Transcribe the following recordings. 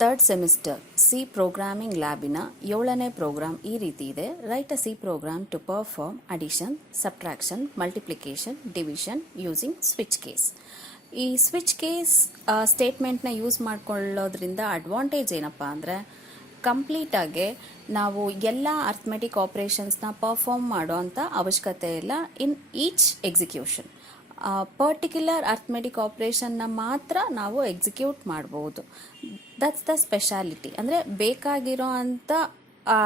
Third semester C programming ಲ್ಯಾಬಿನ 7ನೇ program ಈ ರೀತಿ ಇದೆ. Write a C program to perform addition, subtraction, multiplication, division using switch case. ಈ ಸ್ವಿಚ್ ಕೇಸ್ ಸ್ಟೇಟ್ಮೆಂಟ್ನ ಯೂಸ್ ಮಾಡ್ಕೊಳ್ಳೋದ್ರಿಂದ ಅಡ್ವಾಂಟೇಜ್ ಏನಪ್ಪ ಅಂದರೆ, ಕಂಪ್ಲೀಟಾಗಿ ನಾವು ಎಲ್ಲ ಅರ್ಥಮೆಟಿಕ್ ಆಪ್ರೇಷನ್ಸ್ನ ಪರ್ಫಾರ್ಮ್ ಮಾಡೋ ಅಂಥ ಅವಶ್ಯಕತೆ ಇಲ್ಲ in each execution. Particular arithmetic ಆಪ್ರೇಷನ್ನ ಮಾತ್ರ ನಾವು ಎಕ್ಸಿಕ್ಯೂಟ್ ಮಾಡ್ಬೋದು. That's the speciality. ಅಂದರೆ ಬೇಕಾಗಿರೋ ಅಂಥ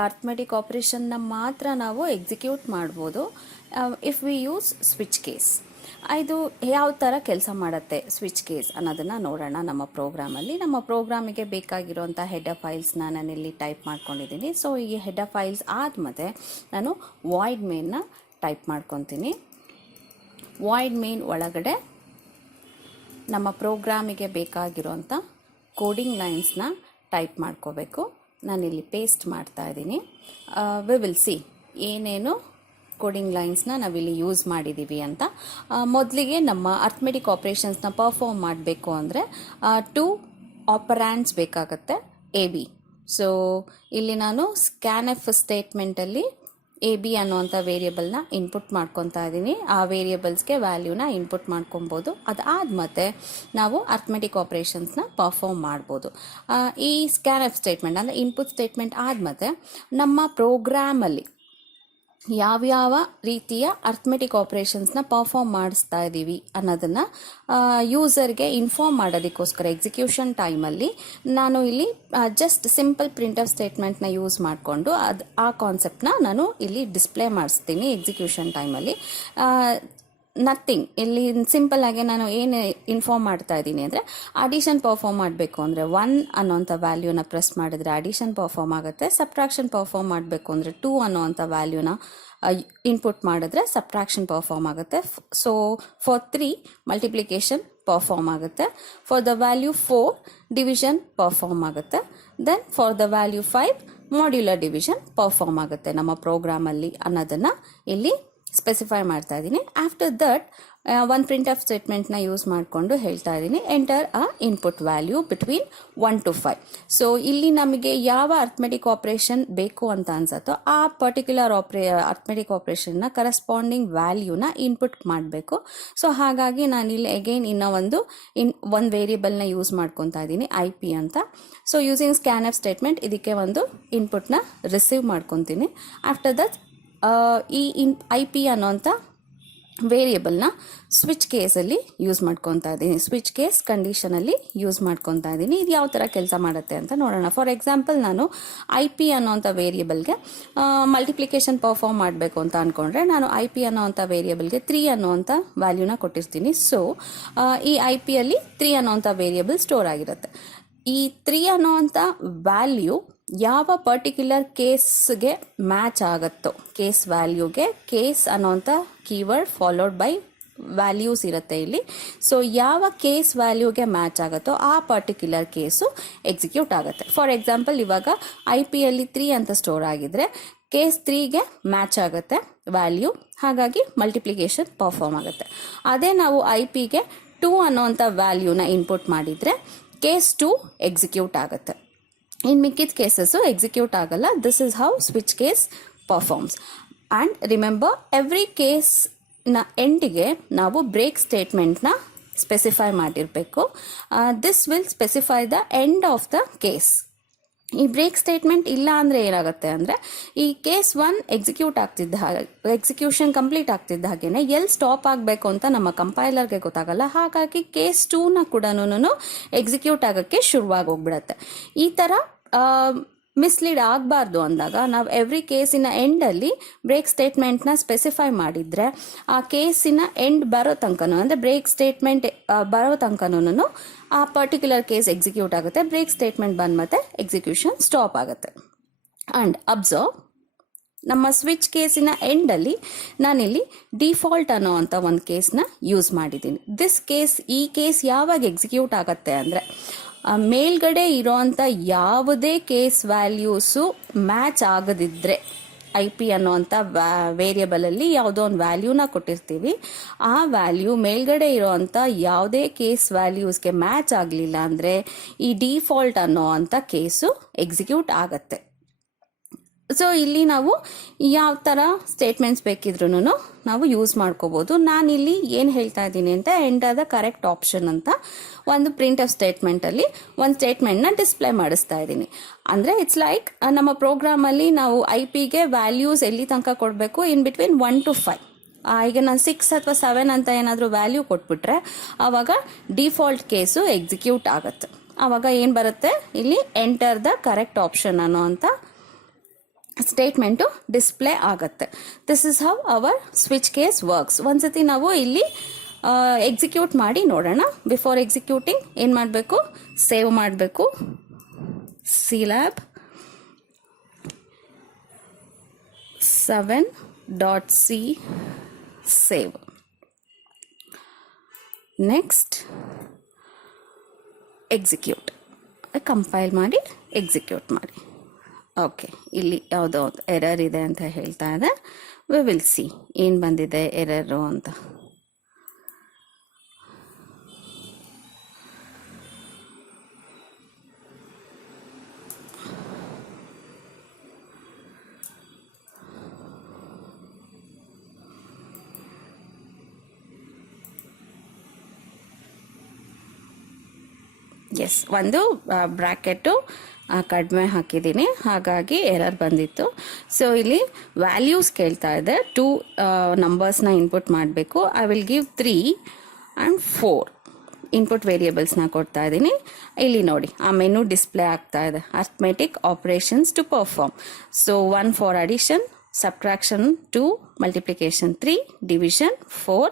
ಅರ್ಥಮೆಟಿಕ್ ಆಪ್ರೇಷನ್ನ ಮಾತ್ರ ನಾವು ಎಕ್ಸಿಕ್ಯೂಟ್ ಮಾಡ್ಬೋದು if we use switch case. ಇದು ಯಾವ ಥರ ಕೆಲಸ ಮಾಡುತ್ತೆ ಸ್ವಿಚ್ ಕೇಸ್ ಅನ್ನೋದನ್ನು ನೋಡೋಣ ನಮ್ಮ ಪ್ರೋಗ್ರಾಮಲ್ಲಿ. ನಮ್ಮ ಪ್ರೋಗ್ರಾಮಿಗೆ ಬೇಕಾಗಿರೋಂಥ ಹೆಡರ್ ಫೈಲ್ಸ್ನ ನಾನಿಲ್ಲಿ ಟೈಪ್ ಮಾಡ್ಕೊಂಡಿದ್ದೀನಿ. ಸೊ ಈ ಹೆಡರ್ ಫೈಲ್ಸ್ ಆದಮೇಲೆ ನಾನು ವಾಯ್ಡ್ ಮೇನ್ನ ಟೈಪ್ ಮಾಡ್ಕೊತೀನಿ. ವಾಯ್ಡ್ ಮೇನ್ ಒಳಗಡೆ ನಮ್ಮ ಪ್ರೋಗ್ರಾಮಿಗೆ ಬೇಕಾಗಿರೋಂಥ ಕೋಡಿಂಗ್ ಲೈನ್ಸ್ನ ಟೈಪ್ ಮಾಡ್ಕೋಬೇಕು. ನಾನಿಲ್ಲಿ ಪೇಸ್ಟ್ ಮಾಡ್ತಾ ಇದ್ದೀನಿ. ವಿ ವಿಲ್ ಸಿ ಏನೇನು ಕೋಡಿಂಗ್ ಲೈನ್ಸ್ನ ನಾವಿಲ್ಲಿ ಯೂಸ್ ಮಾಡಿದ್ದೀವಿ ಅಂತ. ಮೊದಲಿಗೆ ನಮ್ಮ ಅರ್ಥಮೆಟಿಕ್ ಆಪ್ರೇಷನ್ಸ್ನ ಪರ್ಫಾರ್ಮ್ ಮಾಡಬೇಕು ಅಂದರೆ 2 ಆಪರ್ಯಾಂಡ್ಸ್ ಬೇಕಾಗುತ್ತೆ, ಎ ಬಿ. ಸೊ ಇಲ್ಲಿ ನಾನು ಸ್ಕ್ಯಾನ್ಎಫ್ ಸ್ಟೇಟ್ಮೆಂಟಲ್ಲಿ ಎ ಬಿ ಅನ್ನೋವಂಥ ವೇರಿಯಬಲ್ನ ಇನ್ಪುಟ್ ಮಾಡ್ಕೊತಾ ಇದ್ದೀನಿ. ಆ ವೇರಿಯಬಲ್ಸ್ಗೆ ವ್ಯಾಲ್ಯೂನ ಇನ್ಪುಟ್ ಮಾಡ್ಕೊಬೋದು. ಅದಾದಮೇಲೆ ನಾವು ಅರ್ಥಮೆಟಿಕ್ ಆಪ್ರೇಷನ್ಸ್ನ ಪರ್ಫಾರ್ಮ್ ಮಾಡ್ಬೋದು. ಈ ಸ್ಕ್ಯಾನ್ಎಫ್ ಸ್ಟೇಟ್ಮೆಂಟ್ ಅಂದರೆ ಇನ್ಪುಟ್ ಸ್ಟೇಟ್ಮೆಂಟ್ ಆದಮೇಲೆ ನಮ್ಮ ಪ್ರೋಗ್ರಾಮಲ್ಲಿ ಯಾವ್ಯಾವ ರೀತಿಯ ಅರ್ಥಮೆಟಿಕ್ ಆಪ್ರೇಷನ್ಸ್ನ ಪರ್ಫಾರ್ಮ್ ಮಾಡಿಸ್ತಾ ಇದ್ದೀವಿ ಅನ್ನೋದನ್ನು ಯೂಸರ್ಗೆ ಇನ್ಫಾರ್ಮ್ ಮಾಡೋದಕ್ಕೋಸ್ಕರ ಎಕ್ಸಿಕ್ಯೂಷನ್ ಟೈಮಲ್ಲಿ ನಾನು ಇಲ್ಲಿ ಜಸ್ಟ್ ಸಿಂಪಲ್ ಪ್ರಿಂಟ್ ಆಫ್ ಸ್ಟೇಟ್ಮೆಂಟ್ನ ಯೂಸ್ ಮಾಡಿಕೊಂಡು ಆ ಕಾನ್ಸೆಪ್ಟನ್ನ ನಾನು ಇಲ್ಲಿ ಡಿಸ್ಪ್ಲೇ ಮಾಡಿಸ್ತೀನಿ ಎಕ್ಸಿಕ್ಯೂಷನ್ ಟೈಮಲ್ಲಿ. ನಥಿಂಗ್. ಇಲ್ಲಿ ಸಿಂಪಲ್ ಆಗಿ ನಾನು ಏನು ಇನ್ಫಾರ್ಮ್ ಮಾಡ್ತಾ ಇದ್ದೀನಿ ಅಂದರೆ, ಅಡಿಷನ್ ಪರ್ಫಾರ್ಮ್ ಮಾಡಬೇಕು ಅಂದರೆ 1 ಅನ್ನೋಂಥ ವ್ಯಾಲ್ಯೂನ ಪ್ರೆಸ್ ಮಾಡಿದ್ರೆ ಅಡಿಷನ್ ಪರ್ಫಾರ್ಮ್ ಆಗುತ್ತೆ. ಸಬ್ಟ್ರಾಕ್ಷನ್ ಪರ್ಫಾರ್ಮ್ ಮಾಡಬೇಕು ಅಂದರೆ 2 ಅನ್ನೋವಂಥ ವ್ಯಾಲ್ಯೂನ ಇನ್ಪುಟ್ ಮಾಡಿದ್ರೆ ಸಬ್ಟ್ರಾಕ್ಷನ್ ಪರ್ಫಾರ್ಮ್ ಆಗುತ್ತೆ. ಸೊ ಫಾರ್ 3 ಮಲ್ಟಿಪ್ಲಿಕೇಶನ್ ಪರ್ಫಾರ್ಮ್ ಆಗುತ್ತೆ. For the value 4 division perform ಆಗುತ್ತೆ. Then for the value 5 modular division perform ಆಗುತ್ತೆ ನಮ್ಮ ಪ್ರೋಗ್ರಾಮಲ್ಲಿ ಅನ್ನೋದನ್ನು ಇಲ್ಲಿ ಸ್ಪೆಸಿಫೈ ಮಾಡ್ತಾ ಇದ್ದೀನಿ. ಆಫ್ಟರ್ ದಟ್ ಒಂದು ಪ್ರಿಂಟ್ ಆಫ್ ಸ್ಟೇಟ್ಮೆಂಟ್ನ ಯೂಸ್ ಮಾಡಿಕೊಂಡು ಹೇಳ್ತಾ ಇದ್ದೀನಿ, enter a input value between 1 to 5. So ಇಲ್ಲಿ ನಮಗೆ ಯಾವ ಅರ್ಥಮೆಟಿಕ್ ಆಪ್ರೇಷನ್ ಬೇಕು ಅಂತ ಅನ್ಸುತ್ತೋ ಆ ಪರ್ಟಿಕ್ಯುಲರ್ ಅರ್ಥಮೆಟಿಕ್ ಆಪ್ರೇಷನ್ನ ಕರೆಸ್ಪಾಂಡಿಂಗ್ ವ್ಯಾಲ್ಯೂನ ಇನ್ಪುಟ್ ಮಾಡಬೇಕು. ಸೊ ಹಾಗಾಗಿ ನಾನಿಲ್ಲಿ ಅಗೈನ್ ಇನ್ನೂ ಒಂದು ವೇರಿಯಬಲ್ನ ಯೂಸ್ ಮಾಡ್ಕೊತಾ ಇದ್ದೀನಿ, ಐ ಪಿ ಅಂತ. ಸೊ ಯೂಸಿಂಗ್ ಸ್ಕ್ಯಾನ್ಎಫ್ ಸ್ಟೇಟ್ಮೆಂಟ್ ಇದಕ್ಕೆ ಒಂದು ಇನ್ಪುಟ್ನ ರಿಸೀವ್ ಮಾಡ್ಕೊತೀನಿ. ಆಫ್ಟರ್ ದಟ್ ಈ ಐ ಪಿ ಅನ್ನೋಂಥ ವೇರಿಯಬಲ್ನ ಸ್ವಿಚ್ ಕೇಸಲ್ಲಿ ಯೂಸ್ ಮಾಡ್ಕೊತಾ ಇದ್ದೀನಿ, ಸ್ವಿಚ್ ಕೇಸ್ ಕಂಡೀಷನಲ್ಲಿ ಯೂಸ್ ಮಾಡ್ಕೊತಾ ಇದ್ದೀನಿ. ಇದು ಯಾವ ಥರ ಕೆಲಸ ಮಾಡುತ್ತೆ ಅಂತ ನೋಡೋಣ. ಫಾರ್ ಎಕ್ಸಾಂಪಲ್, ನಾನು ಐ ಪಿ ಅನ್ನೋಂಥ ವೇರಿಯಬಲ್ಗೆ ಮಲ್ಟಿಪ್ಲಿಕೇಶನ್ ಪರ್ಫಾರ್ಮ್ ಮಾಡಬೇಕು ಅಂತ ಅಂದ್ಕೊಂಡ್ರೆ ನಾನು ಐ ಪಿ ಅನ್ನೋವಂಥ ವೇರಿಯಬಲ್ಗೆ 3 ಅನ್ನೋವಂಥ ವ್ಯಾಲ್ಯೂನ ಕೊಟ್ಟಿರ್ತೀನಿ. ಸೊ ಈ ಐ ಪಿಯಲ್ಲಿ 3 ಅನ್ನೋವಂಥ ವೇರಿಯಬಲ್ ಸ್ಟೋರ್ ಆಗಿರುತ್ತೆ. ಈ 3 ಅನ್ನೋವಂಥ ವ್ಯಾಲ್ಯೂ ಯಾವ ಪರ್ಟಿಕ್ಯುಲರ್ ಕೇಸ್ಗೆ ಮ್ಯಾಚ್ ಆಗುತ್ತೋ, ಕೇಸ್ ವ್ಯಾಲ್ಯೂಗೆ, ಕೇಸ್ ಅನ್ನೋಂಥ ಕೀವರ್ಡ್ ಫಾಲೋಡ್ ಬೈ ವ್ಯಾಲ್ಯೂಸ್ ಇರುತ್ತೆ ಇಲ್ಲಿ. ಸೊ ಯಾವ ಕೇಸ್ ವ್ಯಾಲ್ಯೂಗೆ ಮ್ಯಾಚ್ ಆಗುತ್ತೋ ಆ ಪರ್ಟಿಕ್ಯುಲರ್ ಕೇಸು ಎಕ್ಸಿಕ್ಯೂಟ್ ಆಗುತ್ತೆ. ಫಾರ್ ಎಕ್ಸಾಂಪಲ್, ಇವಾಗ ಐ ಪಿಯಲ್ಲಿ 3 ಅಂತ ಸ್ಟೋರ್ ಆಗಿದ್ರೆ ಕೇಸ್ 3ಗೆ ಮ್ಯಾಚ್ ಆಗುತ್ತೆ ವ್ಯಾಲ್ಯೂ, ಹಾಗಾಗಿ ಮಲ್ಟಿಪ್ಲಿಕೇಶನ್ ಪರ್ಫಾರ್ಮ್ ಆಗುತ್ತೆ. ಅದೇ ನಾವು ಐ ಪಿಗೆ 2 ಅನ್ನೋವಂಥ ವ್ಯಾಲ್ಯೂನ ಇನ್ಪುಟ್ ಮಾಡಿದರೆ ಕೇಸ್ 2 ಎಕ್ಸಿಕ್ಯೂಟ್ ಆಗುತ್ತೆ. ಇನ್ ಮಿಕ್ಕಿದ ಕೇಸಸ್ಸು ಎಕ್ಸಿಕ್ಯೂಟ್ ಆಗಲ್ಲ. This is how switch case performs. And remember, every ಕೇಸ್ನ ಎಂಡಿಗೆ ನಾವು ಬ್ರೇಕ್ ಸ್ಟೇಟ್ಮೆಂಟ್ನ ಸ್ಪೆಸಿಫೈ ಮಾಡಿರಬೇಕು. This will specify the end of the case. ಈ ಬ್ರೇಕ್ ಸ್ಟೇಟ್ಮೆಂಟ್ ಇಲ್ಲ ಅಂದರೆ ಏನಾಗುತ್ತೆ ಅಂದರೆ, ಈ ಕೇಸ್ 1 ಎಕ್ಸಿಕ್ಯೂಷನ್ ಕಂಪ್ಲೀಟ್ ಆಗ್ತಿದ್ದ ಹಾಗೇನೆ ಎಲ್ಲಿ ಸ್ಟಾಪ್ ಆಗಬೇಕು ಅಂತ ನಮ್ಮ ಕಂಪೈಲರ್ಗೆ ಗೊತ್ತಾಗಲ್ಲ. ಹಾಗಾಗಿ ಕೇಸ್ 2ನ ಕೂಡ ಎಕ್ಸಿಕ್ಯೂಟ್ ಆಗೋಕ್ಕೆ ಶುರುವಾಗಿ ಹೋಗ್ಬಿಡತ್ತೆ. ಈ ಥರ ಮಿಸ್ಲೀಡ್ ಆಗಬಾರ್ದು ಅಂದಾಗ ನಾವು ಎವ್ರಿ ಕೇಸಿನ ಎಂಡಲ್ಲಿ ಬ್ರೇಕ್ ಸ್ಟೇಟ್ಮೆಂಟ್ನ ಸ್ಪೆಸಿಫೈ ಮಾಡಿದರೆ ಆ ಕೇಸಿನ ಎಂಡ್ ಬರೋ ತನಕನೂ, ಅಂದರೆ ಬ್ರೇಕ್ ಸ್ಟೇಟ್ಮೆಂಟ್ ಬರೋ ತನಕನೂ ಆ ಪರ್ಟಿಕ್ಯುಲರ್ ಕೇಸ್ ಎಕ್ಸಿಕ್ಯೂಟ್ ಆಗುತ್ತೆ. ಬ್ರೇಕ್ ಸ್ಟೇಟ್ಮೆಂಟ್ ಬಂದ ಮತ್ತೆ ಎಕ್ಸಿಕ್ಯೂಷನ್ ಸ್ಟಾಪ್ ಆಗುತ್ತೆ. ಆ್ಯಂಡ್ ಅಬ್ಸರ್ವ್, ನಮ್ಮ ಸ್ವಿಚ್ ಕೇಸಿನ ಎಂಡಲ್ಲಿ ನಾನಿಲ್ಲಿ ಡಿಫಾಲ್ಟ್ ಅನ್ನೋ ಅಂಥ ಒಂದು ಕೇಸ್ನ ಯೂಸ್ ಮಾಡಿದ್ದೀನಿ. ಈ ಕೇಸ್ ಯಾವಾಗ ಎಕ್ಸಿಕ್ಯೂಟ್ ಆಗುತ್ತೆ ಅಂದರೆ, ಮೇಲ್ಗಡೆ ಇರೋವಂಥ ಯಾವುದೇ ಕೇಸ್ ವ್ಯಾಲ್ಯೂಸು ಮ್ಯಾಚ್ ಆಗದಿದ್ದರೆ ಐ ಪಿ ಅನ್ನೋವಂಥ ವೇರಿಯಬಲಲ್ಲಿ ಯಾವುದೋ ಒಂದು ವ್ಯಾಲ್ಯೂನ ಕೊಟ್ಟಿರ್ತೀವಿ. ಆ ವ್ಯಾಲ್ಯೂ ಮೇಲ್ಗಡೆ ಇರೋವಂಥ ಯಾವುದೇ ಕೇಸ್ ವ್ಯಾಲ್ಯೂಸ್ಗೆ ಮ್ಯಾಚ್ ಆಗಲಿಲ್ಲ ಅಂದರೆ ಈ ಡಿಫಾಲ್ಟ್ ಅನ್ನೋ ಅಂಥ ಕೇಸು ಎಕ್ಸಿಕ್ಯೂಟ್ ಆಗತ್ತೆ. ಸೊ ಇಲ್ಲಿ ನಾವು ಯಾವ ಥರ ಸ್ಟೇಟ್ಮೆಂಟ್ಸ್ ಬೇಕಿದ್ರೂ ನಾವು ಯೂಸ್ ಮಾಡ್ಕೋಬೋದು. ನಾನಿಲ್ಲಿ ಏನು ಹೇಳ್ತಾ ಇದ್ದೀನಿ ಅಂತ ಎಂಟರ್ ದ ಕರೆಕ್ಟ್ ಆಪ್ಷನ್ ಅಂತ ಒಂದು ಪ್ರಿಂಟ್ ಆಫ್ ಸ್ಟೇಟ್ಮೆಂಟಲ್ಲಿ ಒಂದು ಸ್ಟೇಟ್ಮೆಂಟ್ನ ಡಿಸ್ಪ್ಲೇ ಮಾಡಿಸ್ತಾ ಇದ್ದೀನಿ. ಅಂದರೆ ಇಟ್ಸ್ ಲೈಕ್ ನಮ್ಮ ಪ್ರೋಗ್ರಾಮಲ್ಲಿ ನಾವು ಐ ಪಿಗೆ ವ್ಯಾಲ್ಯೂಸ್ ಎಲ್ಲಿ ತನಕ ಕೊಡಬೇಕು, ಇನ್ ಬಿಟ್ವೀನ್ 1 to 5. ಈಗ ನಾನು 6 ಅಥವಾ 7 ಅಂತ ಏನಾದರೂ ವ್ಯಾಲ್ಯೂ ಕೊಟ್ಬಿಟ್ರೆ ಆವಾಗ ಡಿಫಾಲ್ಟ್ ಕೇಸು ಎಕ್ಸಿಕ್ಯೂಟ್ ಆಗುತ್ತೆ. ಆವಾಗ ಏನು ಬರುತ್ತೆ, ಇಲ್ಲಿ ಎಂಟರ್ ದ ಕರೆಕ್ಟ್ ಆಪ್ಷನ್ ಅನ್ನೋ ಅಂತ ಸ್ಟೇಟ್ಮೆಂಟು ಡಿಸ್ಪ್ಲೇ ಆಗುತ್ತೆ. This is how our switch case works. ಒಂದ್ಸತಿ ನಾವು ಇಲ್ಲಿ ಎಕ್ಸಿಕ್ಯೂಟ್ ಮಾಡಿ ನೋಡೋಣ. ಬಿಫೋರ್ ಎಕ್ಸಿಕ್ಯೂಟಿಂಗ್ ಏನು ಮಾಡಬೇಕು, ಸೇವ್ ಮಾಡಬೇಕು. Clab 7.c save. Next execute, compile ಮಾಡಿ ಎಕ್ಸಿಕ್ಯೂಟ್ ಮಾಡಿ. ಓಕೆ, ಇಲ್ಲಿ ಯಾವುದೋ ಒಂದು ಎರರ್ ಇದೆ ಅಂತ ಹೇಳ್ತಾ ಇದೆ. ವಿ ವಿಲ್ ಸಿ ಏನು ಬಂದಿದೆ ಎರರು ಅಂತ. ಎಸ್, ಒಂದು ಬ್ರ್ಯಾಕೆಟು ಕಡಿಮೆ ಹಾಕಿದ್ದೀನಿ, ಹಾಗಾಗಿ ಎರರ್ ಬಂದಿತ್ತು. ಸೊ ಇಲ್ಲಿ ವ್ಯಾಲ್ಯೂಸ್ ಕೇಳ್ತಾ ಇದೆ. 2 ನಂಬರ್ಸ್ನ ಇನ್ಪುಟ್ ಮಾಡಬೇಕು. I will give 3 and 4 input ವೇರಿಯೇಬಲ್ಸ್ನ ಕೊಡ್ತಾ ಇದ್ದೀನಿ. ಇಲ್ಲಿ ನೋಡಿ ಆ ಮೆನು ಡಿಸ್ಪ್ಲೇ ಆಗ್ತಾ ಇದೆ. Arithmetic operations to perform. So 1 for addition, subtraction 2, multiplication 3, division 4,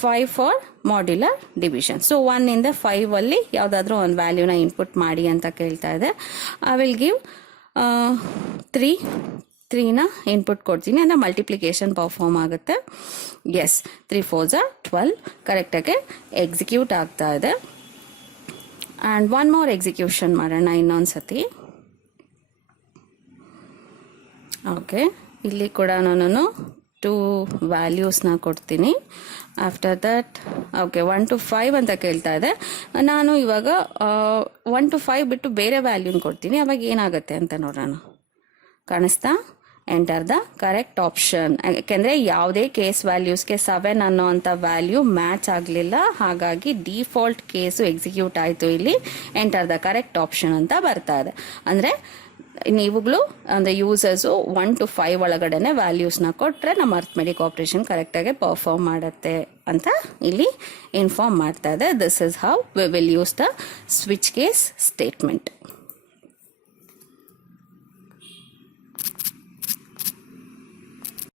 5 for modular division. So 1 ಇಂದ 5 ಅಲ್ಲಿ ಯಾವುದಾದ್ರೂ ಒಂದು ವ್ಯಾಲ್ಯೂನ ಇನ್ಪುಟ್ ಮಾಡಿ ಅಂತ ಕೇಳ್ತಾ ಇದೆ. ಐ ವಿಲ್ ಗಿವ್ 3ನ ಇನ್ಪುಟ್ ಕೊಡ್ತೀನಿ, ಅಂದರೆ ಮಲ್ಟಿಪ್ಲಿಕೇಶನ್ ಪರ್ಫಾರ್ಮ್ ಆಗುತ್ತೆ. ಎಸ್, 3 4s are 12 ಕರೆಕ್ಟಾಗಿ ಎಕ್ಸಿಕ್ಯೂಟ್ ಆಗ್ತಾ ಇದೆ. ಆ್ಯಂಡ್ 1 more ಎಕ್ಸಿಕ್ಯೂಷನ್ ಮಾಡೋಣ ಇನ್ನೊಂದು ಸತಿ. ಓಕೆ, ಇಲ್ಲಿ ಕೂಡ ನಾನು 2 ವ್ಯಾಲ್ಯೂಸ್ನ ಕೊಡ್ತೀನಿ. ಆಫ್ಟರ್ ದಟ್ ಓಕೆ 1 to 5 ಅಂತ ಕೇಳ್ತಾ ಇದೆ. ನಾನು ಇವಾಗ 1 to 5 ಬಿಟ್ಟು ಬೇರೆ ವ್ಯಾಲ್ಯೂನ ಕೊಡ್ತೀನಿ. ಅವಾಗ ಏನಾಗುತ್ತೆ ಅಂತ ನೋಡೋಣ. ಕಾಣಿಸ್ತಾ? Enter the correct option. ಯಾಕೆಂದರೆ ಯಾವುದೇ ಕೇಸ್ ವ್ಯಾಲ್ಯೂಸ್ಗೆ 7 ಅನ್ನೋ ಅಂಥ ವ್ಯಾಲ್ಯೂ ಮ್ಯಾಚ್ ಆಗಲಿಲ್ಲ, ಹಾಗಾಗಿ ಡಿಫಾಲ್ಟ್ ಕೇಸು ಎಕ್ಸಿಕ್ಯೂಟ್ ಆಯಿತು. ಇಲ್ಲಿ ಎಂಟರ್ ದ ಕರೆಕ್ಟ್ ಆಪ್ಷನ್ ಅಂತ ಬರ್ತಾ ಇದೆ. ಅಂದರೆ ನೀವುಗಳು ಅಂದರೆ ಯೂಸರ್ಸು 1 to 5 ಒಳಗಡೆ ವ್ಯಾಲ್ಯೂಸ್ನ ಕೊಟ್ಟರೆ ನಮ್ಮ ಅರ್ಥಮೆಟಿಕ್ ಆಪ್ರೇಷನ್ ಕರೆಕ್ಟಾಗಿ ಪರ್ಫಾರ್ಮ್ ಮಾಡುತ್ತೆ ಅಂತ ಇಲ್ಲಿ ಇನ್ಫಾರ್ಮ್ ಮಾಡ್ತಾ ಇದೆ. This is how we will use the switch case statement.